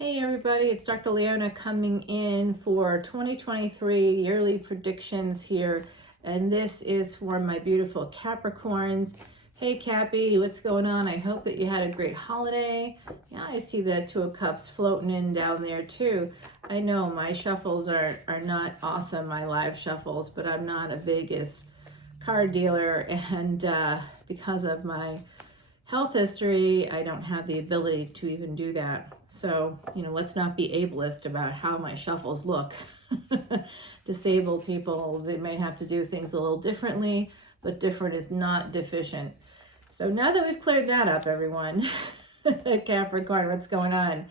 Hey everybody, it's Dr. Leona coming in for 2023 yearly predictions here, and this is for my beautiful Capricorns. Hey Cappy, what's going on? I hope that you had a great holiday. Yeah, I see the Two of Cups floating in down there too. I know my shuffles are not awesome, my live shuffles, but I'm not a Vegas card dealer, and because of my health history, I don't have the ability to even do that. So, let's not be ableist about how my shuffles look. Disabled people, they might have to do things a little differently, but different is not deficient. So now that we've cleared that up, everyone, Capricorn, what's going on?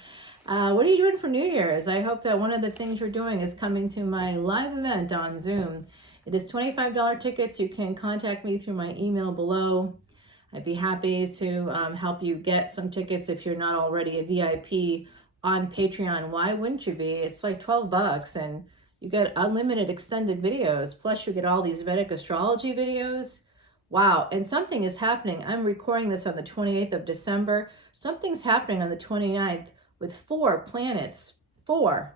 What are you doing for New Year's? I hope that one of the things you're doing is coming to my live event on Zoom. It is $25 tickets. You can contact me through my email below. I'd be happy to help you get some tickets if you're not already a VIP on Patreon. Why wouldn't you be? It's like $12 and you get unlimited extended videos. Plus you get all these Vedic Astrology videos. Wow, and something is happening. I'm recording this on the 28th of December. Something's happening on the 29th with 4 planets. 4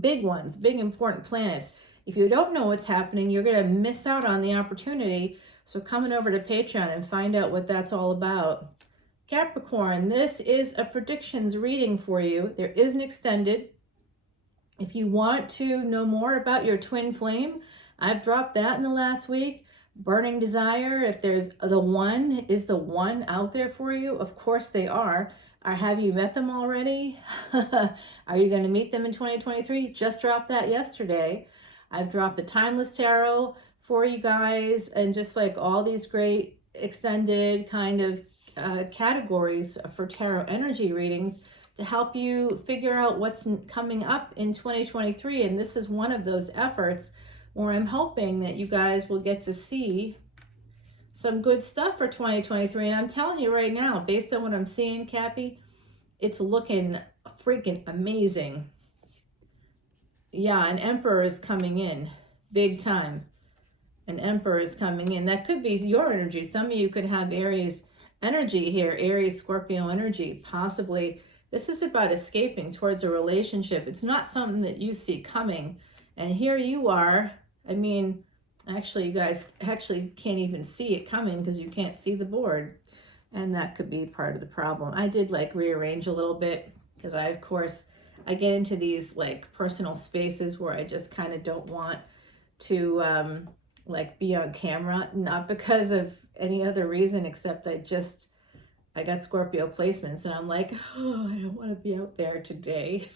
big ones, big important planets. If you don't know what's happening, you're going to miss out on the opportunity. So coming over to Patreon and find out what that's all about. Capricorn, this is a predictions reading for you. There is an extended. If you want to know more about your twin flame, I've dropped that in the last week. Burning desire, if there's the one, is the one out there for you? Of course they are. Or have you met them already? Are you going to meet them in 2023? Just dropped that yesterday. I've dropped a timeless tarot for you guys, and just like all these great extended kind of categories for tarot energy readings to help you figure out what's coming up in 2023. And this is one of those efforts where I'm hoping that you guys will get to see some good stuff for 2023. And I'm telling you right now, based on what I'm seeing, Cappy, it's looking freaking amazing. Yeah, an Emperor is coming in big time. An Emperor is coming in. That could be your energy. Some of you could have Aries energy here, Aries, Scorpio energy, possibly. This is about escaping towards a relationship. It's not something that you see coming. And here you are. I mean, actually, you guys actually can't even see it coming because you can't see the board. And that could be part of the problem. I did like rearrange a little bit because I get into these like personal spaces where I just kind of don't want to like be on camera, not because of any other reason except I got Scorpio placements and I'm like, oh, I don't want to be out there today.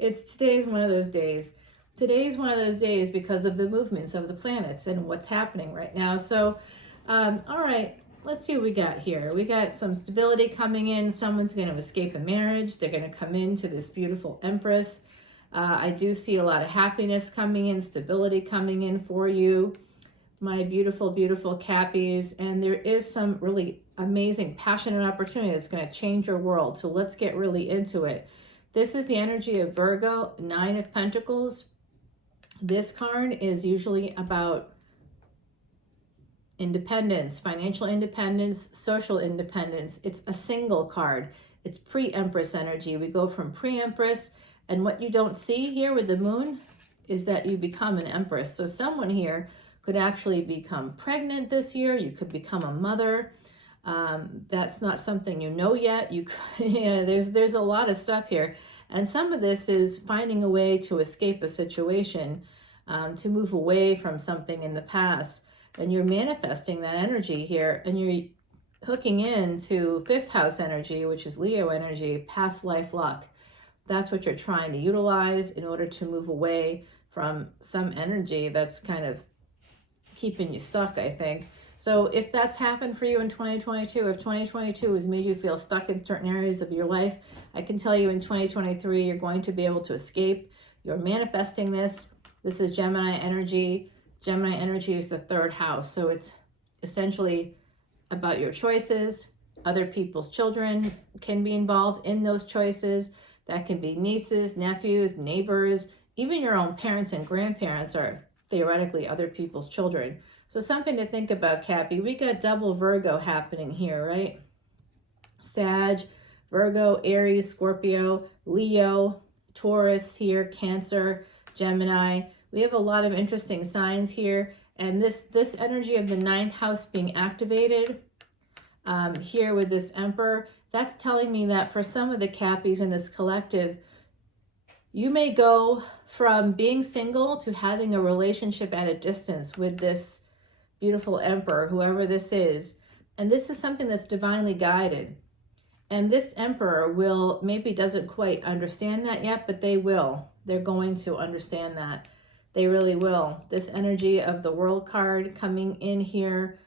Today's one of those days. Today's one of those days because of the movements of the planets and what's happening right now. So, all right, let's see what we got here. We got some stability coming in. Someone's going to escape a marriage. They're going to come into this beautiful Empress. I do see a lot of happiness coming in, stability coming in for you, my beautiful, beautiful Cappies. And there is some really amazing passion and opportunity that's going to change your world. So let's get really into it. This is the energy of Virgo, 9 of Pentacles. This card is usually about independence, financial independence, social independence. It's a single card. It's pre-Empress energy. We go from pre-Empress. And what you don't see here with the moon is that you become an Empress. So someone here could actually become pregnant this year. You could become a mother. That's not something you know yet. There's a lot of stuff here. And some of this is finding a way to escape a situation, to move away from something in the past. And you're manifesting that energy here. And you're hooking into 5th house energy, which is Leo energy, past life luck. That's what you're trying to utilize in order to move away from some energy that's kind of keeping you stuck, I think. So if that's happened for you in 2022, if 2022 has made you feel stuck in certain areas of your life, I can tell you in 2023, you're going to be able to escape. You're manifesting this. This is Gemini energy. Gemini energy is the 3rd house. So it's essentially about your choices. Other people's children can be involved in those choices. That can be nieces, nephews, neighbors, even your own parents and grandparents are theoretically other people's children. So something to think about, Cappy. We got double Virgo happening here, right? Sag, Virgo, Aries, Scorpio, Leo, Taurus here, Cancer, Gemini. We have a lot of interesting signs here. And this energy of the ninth house being activated here with this Emperor, that's telling me that for some of the Cappies in this collective, you may go from being single to having a relationship at a distance with this beautiful Emperor, whoever this is. And this is something that's divinely guided. And this Emperor will, maybe doesn't quite understand that yet, but they will. They're going to understand that. They really will. This energy of the World card coming in here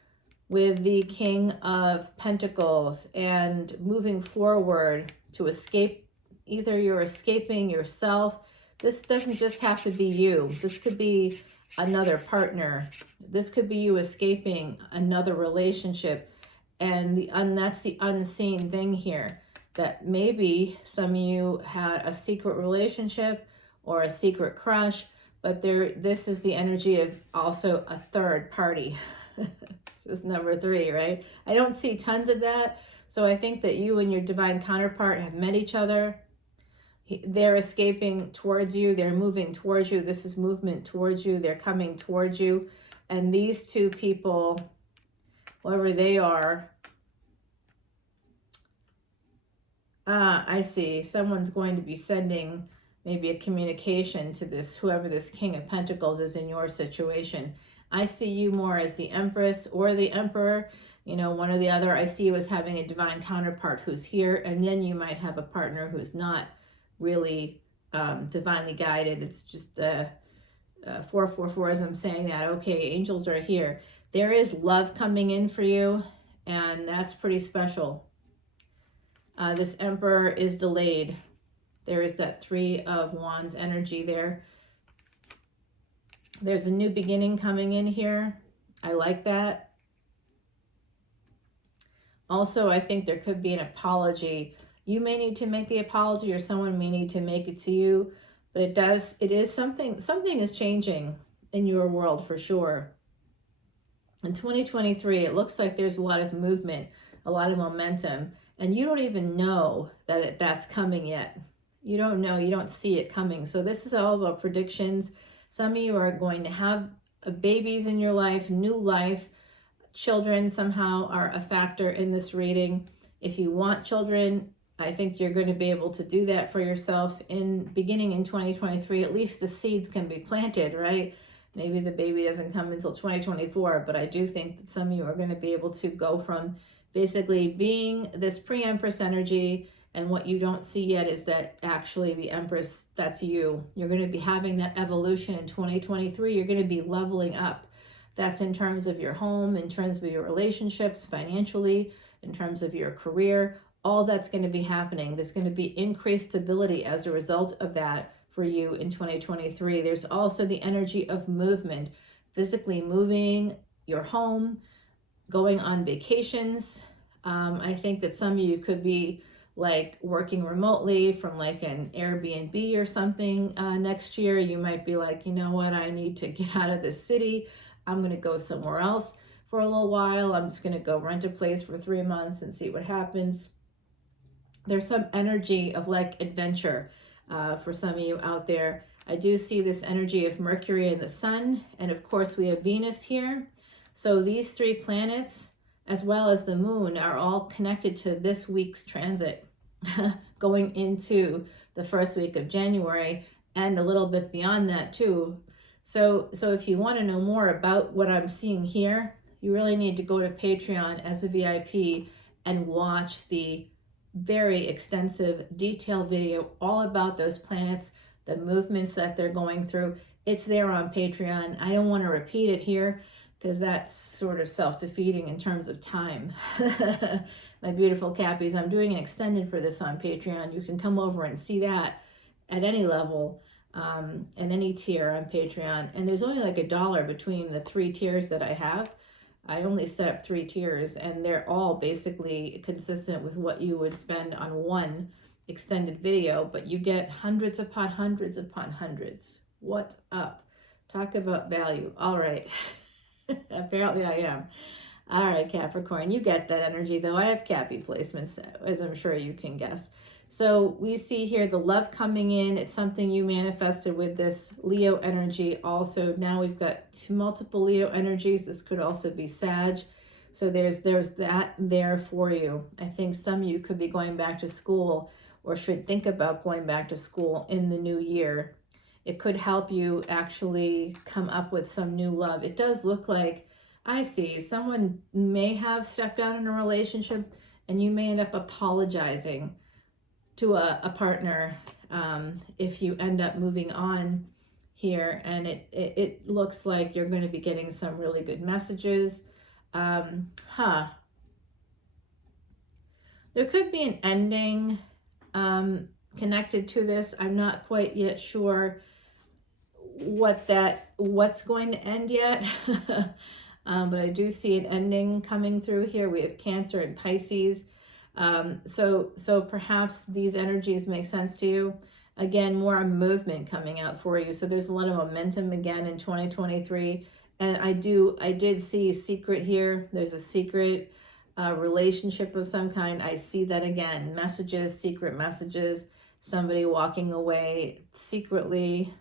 with the King of Pentacles and moving forward to escape. Either you're escaping yourself. This doesn't just have to be you. This could be another partner. This could be you escaping another relationship. And that's the unseen thing here. That maybe some of you had a secret relationship or a secret crush, but this is the energy of also a third party. This is number 3, right? I don't see tons of that. So I think that you and your divine counterpart have met each other. They're escaping towards you. They're moving towards you. This is movement towards you. They're coming towards you. And these two people, whoever they are, I see. Someone's going to be sending maybe a communication to this, whoever this King of Pentacles is in your situation. I see you more as the Empress or the Emperor, you know, one or the other. I see you as having a divine counterpart who's here, and then you might have a partner who's not really divinely guided. It's just 444 as I'm saying that. Okay, angels are here. There is love coming in for you, and that's pretty special. This Emperor is delayed. There is that 3 of Wands energy there. There's a new beginning coming in here. I like that. Also, I think there could be an apology. You may need to make the apology, or someone may need to make it to you, but it is something is changing in your world for sure. In 2023, it looks like there's a lot of movement, a lot of momentum, and you don't even know that that's coming yet. You don't know, you don't see it coming. So this is all about predictions. Some of you are going to have babies in your life, new life. Children somehow are a factor in this reading. If you want children, I think you're going to be able to do that for yourself beginning in 2023. At least the seeds can be planted, right? Maybe the baby doesn't come until 2024, but I do think that some of you are going to be able to go from basically being this pre-Empress energy, and what you don't see yet is that actually the Empress, that's you. You're going to be having that evolution in 2023. You're going to be leveling up. That's in terms of your home, in terms of your relationships, financially, in terms of your career. All that's going to be happening. There's going to be increased stability as a result of that for you in 2023. There's also the energy of movement, physically moving your home, going on vacations. I think that some of you could be like working remotely from like an Airbnb or something next year. You might be like, you know what, I need to get out of this city. I'm going to go somewhere else for a little while. I'm just going to go rent a place for 3 months and see what happens. There's some energy of like adventure for some of you out there. I do see this energy of Mercury and the Sun, and of course we have Venus here. So these 3 planets, as well as the Moon, are all connected to this week's transit going into the first week of January and a little bit beyond that too. So if you want to know more about what I'm seeing here, you really need to go to Patreon as a VIP and watch the very extensive detailed video all about those planets, the movements that they're going through. It's there on Patreon. I don't want to repeat it here because that's sort of self-defeating in terms of time. My beautiful Cappies, I'm doing an extended for this on Patreon. You can come over and see that at any level, at any tier on Patreon. And there's only like $1 between the 3 tiers that I have. I only set up 3 tiers, and they're all basically consistent with what you would spend on one extended video, but you get hundreds upon hundreds upon hundreds. What up? Talk about value. All right. Apparently I am. All right, Capricorn, you get that energy though. I have Cappy placements, as I'm sure you can guess. So we see here the love coming in. It's something you manifested with this Leo energy. Also, now we've got multiple Leo energies. This could also be Sag. So there's that there for you. I think some of you could be going back to school or should think about going back to school in the new year. It could help you actually come up with some new love. It does look like, I see, someone may have stepped out in a relationship and you may end up apologizing to a partner if you end up moving on here. And it looks like you're going to be getting some really good messages. There could be an ending connected to this. I'm not quite yet sure what's going to end yet. But I do see an ending coming through here. We have Cancer and Pisces. So perhaps these energies make sense to you. Again, more movement coming out for you. So there's a lot of momentum again in 2023. And I did see secret here. There's a secret relationship of some kind. I see that again. Messages, secret messages. Somebody walking away secretly,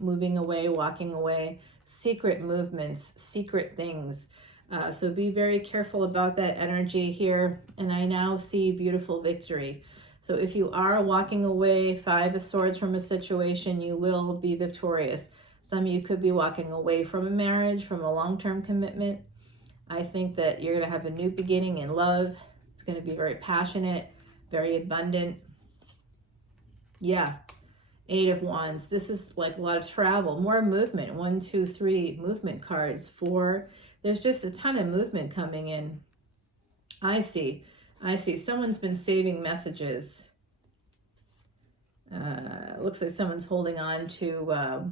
moving away, walking away. Secret movements, secret things. So be very careful about that energy here. And I now see beautiful victory. So if you are walking away, 5 of Swords from a situation, you will be victorious. Some of you could be walking away from a marriage, from a long-term commitment. I think that you're going to have a new beginning in love. It's going to be very passionate, very abundant. Yeah. 8 of Wands. This is like a lot of travel, more movement. 1, 2, 3 movement cards. 4. There's just a ton of movement coming in. I see. Someone's been saving messages. Looks like someone's holding on to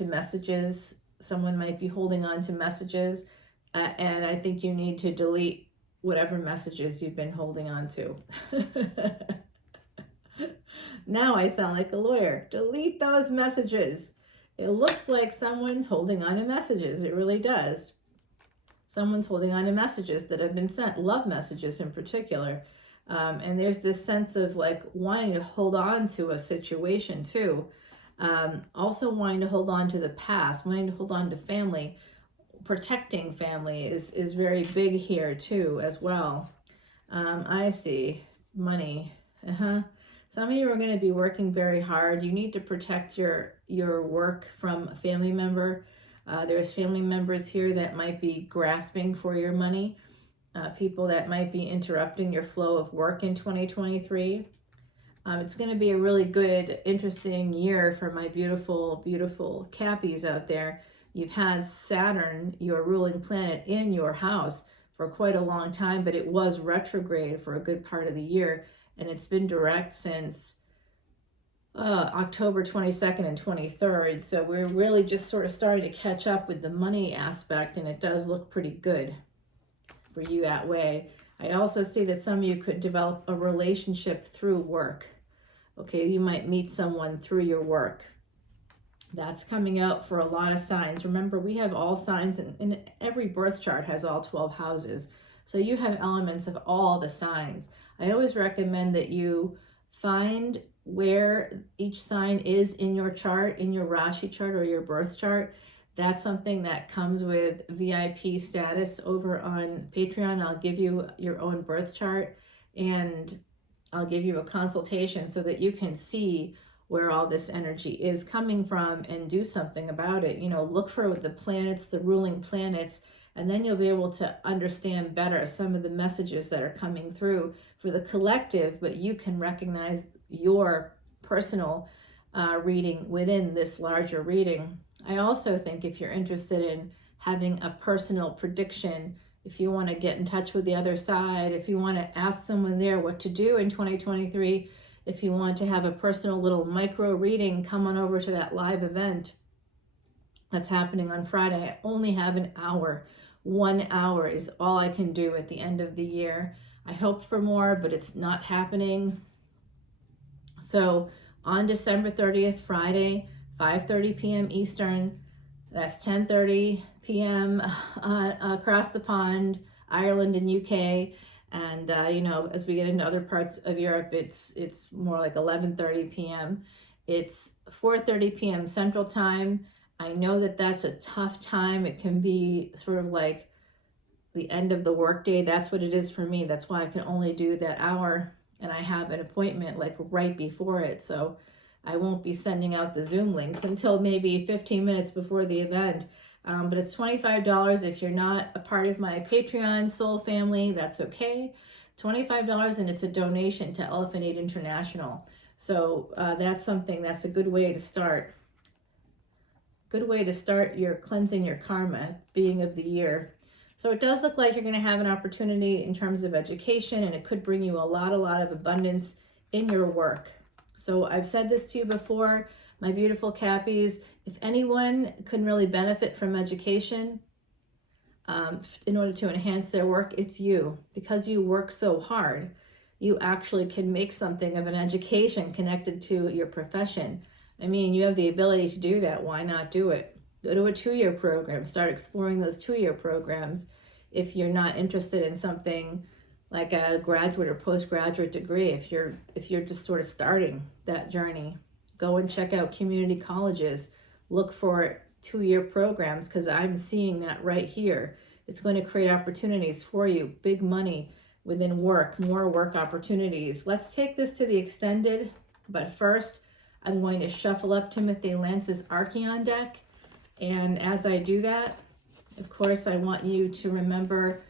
messages. Someone might be holding on to messages, and I think you need to delete whatever messages you've been holding on to. Now I sound like a lawyer. Delete those messages. It looks like someone's holding on to messages. It really does. Someone's holding on to messages that have been sent, love messages in particular. And there's this sense of like wanting to hold on to a situation too. Also wanting to hold on to the past, wanting to hold on to family. Protecting family is very big here too as well. I see. Money. Some of you are going to be working very hard. You need to protect your work from a family member. There's family members here that might be grasping for your money. People that might be interrupting your flow of work in 2023. It's going to be a really good, interesting year for my beautiful, beautiful Cappies out there. You've had Saturn, your ruling planet, in your house for quite a long time, but it was retrograde for a good part of the year. And it's been direct since October 22nd and 23rd. So we're really just sort of starting to catch up with the money aspect, and it does look pretty good for you that way. I also see that some of you could develop a relationship through work. Okay, you might meet someone through your work. That's coming out for a lot of signs. Remember, we have all signs, and every birth chart has all 12 houses. So you have elements of all the signs. I always recommend that you find where each sign is in your chart, in your Rashi chart or your birth chart. That's something that comes with VIP status over on Patreon. I'll give you your own birth chart and I'll give you a consultation so that you can see where all this energy is coming from and do something about it. You know, look for the planets, the ruling planets, and then you'll be able to understand better some of the messages that are coming through for the collective, but you can recognize your personal reading within this larger reading. I also think if you're interested in having a personal prediction, if you want to get in touch with the other side, if you want to ask someone there what to do in 2023, if you want to have a personal little micro reading, come on over to that live event that's happening on Friday. I only have an hour. 1 hour is all I can do at the end of the year. I hoped for more, but it's not happening. So on December 30th, Friday, 5:30 p.m. Eastern, That's 10:30 p.m. Across the pond, Ireland and UK. And you know, as we get into other parts of Europe, it's more like 11:30 p.m. It's 4:30 p.m. Central Time. I know that that's a tough time. It can be sort of like the end of the workday. That's what it is for me. That's why I can only do that hour, and I have an appointment like right before it. So I won't be sending out the Zoom links until maybe 15 minutes before the event. But it's $25 if you're not a part of my Patreon soul family. That's okay. $25, and it's a donation to Elephant Aid International. So that's something, that's a good way to start. Good way to start your cleansing your karma, being of the year. So it does look like you're going to have an opportunity in terms of education, and it could bring you a lot of abundance in your work. So I've said this to you before, my beautiful Cappies, if anyone can really benefit from education in order to enhance their work, it's you. Because you work so hard, you actually can make something of an education connected to your profession. I mean, you have the ability to do that. Why not do it? Go to a 2-year program. Start exploring those 2-year programs if you're not interested in something like a graduate or postgraduate degree. If you're just sort of starting that journey, go and check out community colleges. Look for 2-year programs, because I'm seeing that right here. It's going to create opportunities for you, big money within work, more work opportunities. Let's take this to the extended, but first I'm going to shuffle up Timothy Lance's Archeon deck. And as I do that, of course, I want you to remember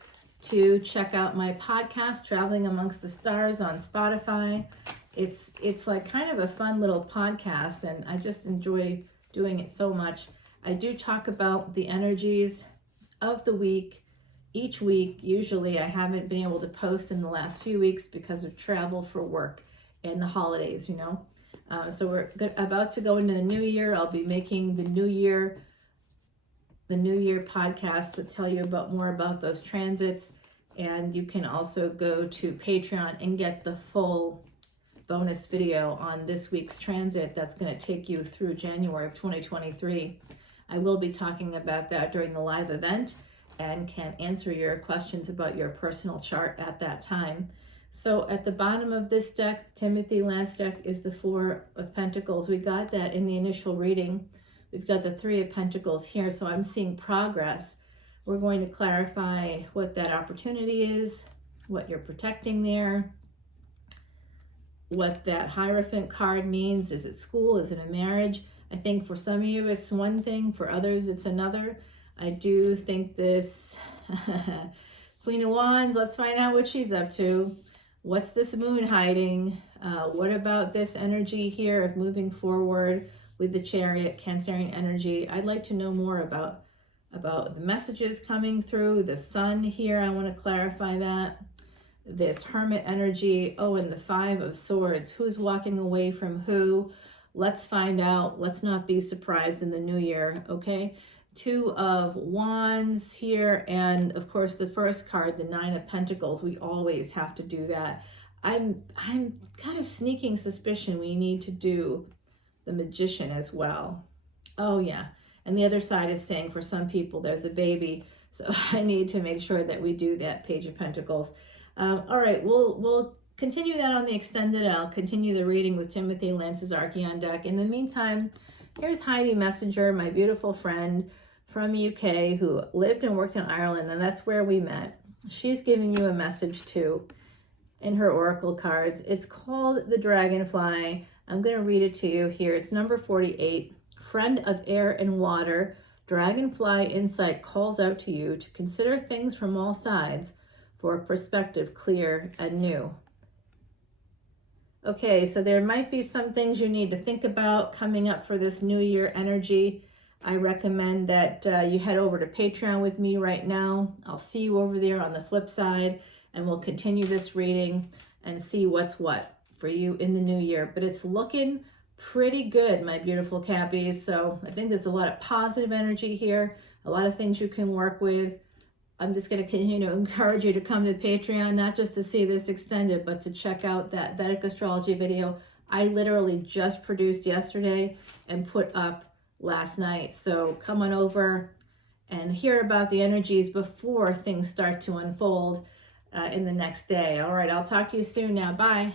to check out my podcast, Traveling Amongst the Stars, on Spotify. It's like kind of a fun little podcast, and I just enjoy doing it so much. I do talk about the energies of the week each week. Usually I haven't been able to post in the last few weeks because of travel for work and the holidays, you know. So we're about to go into the new year. I'll be making the new year podcast to tell you more about those transits. And you can also go to Patreon and get the full bonus video on this week's transit that's going to take you through January of 2023. I will be talking about that during the live event and can answer your questions about your personal chart at that time. So at the bottom of this deck, Timothy Lance deck, is the 4 of Pentacles. We got that in the initial reading. We've got the 3 of Pentacles here, so I'm seeing progress. We're going to clarify what that opportunity is, what you're protecting there, what that Hierophant card means. Is it school? Is it a marriage? I think for some of you it's one thing, for others it's another. I do think this Queen of Wands, let's find out what she's up to. What's this moon hiding? What about this energy here of moving forward with the Chariot, Cancerian energy? I'd like to know more about the messages coming through. The Sun here, I want to clarify that. This Hermit energy. Oh, and the 5 of Swords. Who's walking away from who? Let's find out. Let's not be surprised in the new year, okay? 2 of Wands here, and of course the first card, the 9 of Pentacles. We always have to do that. I'm got a sneaking suspicion we need to do the Magician as well. Oh yeah, and the other side is saying for some people there's a baby, so I need to make sure that we do that Page of Pentacles. All right, we'll continue that on the extended. I'll continue the reading with Timothy Lance's Archeon deck. In the meantime, here's Heidi Messenger, my beautiful friend from UK who lived and worked in Ireland, and that's where we met. She's giving you a message too in her oracle cards. It's called the Dragonfly. I'm going to read it to you here. It's number 48. Friend of air and water, Dragonfly insight calls out to you to consider things from all sides for a perspective clear and new. Okay, so there might be some things you need to think about coming up for this new year energy. I recommend that you head over to Patreon with me right now. I'll see you over there on the flip side, and we'll continue this reading and see what's what for you in the new year. But it's looking pretty good, my beautiful Cappies. So I think there's a lot of positive energy here, a lot of things you can work with. I'm just going to continue to encourage you to come to Patreon, not just to see this extended, but to check out that Vedic Astrology video I literally just produced yesterday and put up last night. So come on over and hear about the energies before things start to unfold in the next day. All right, I'll talk to you soon now. Bye.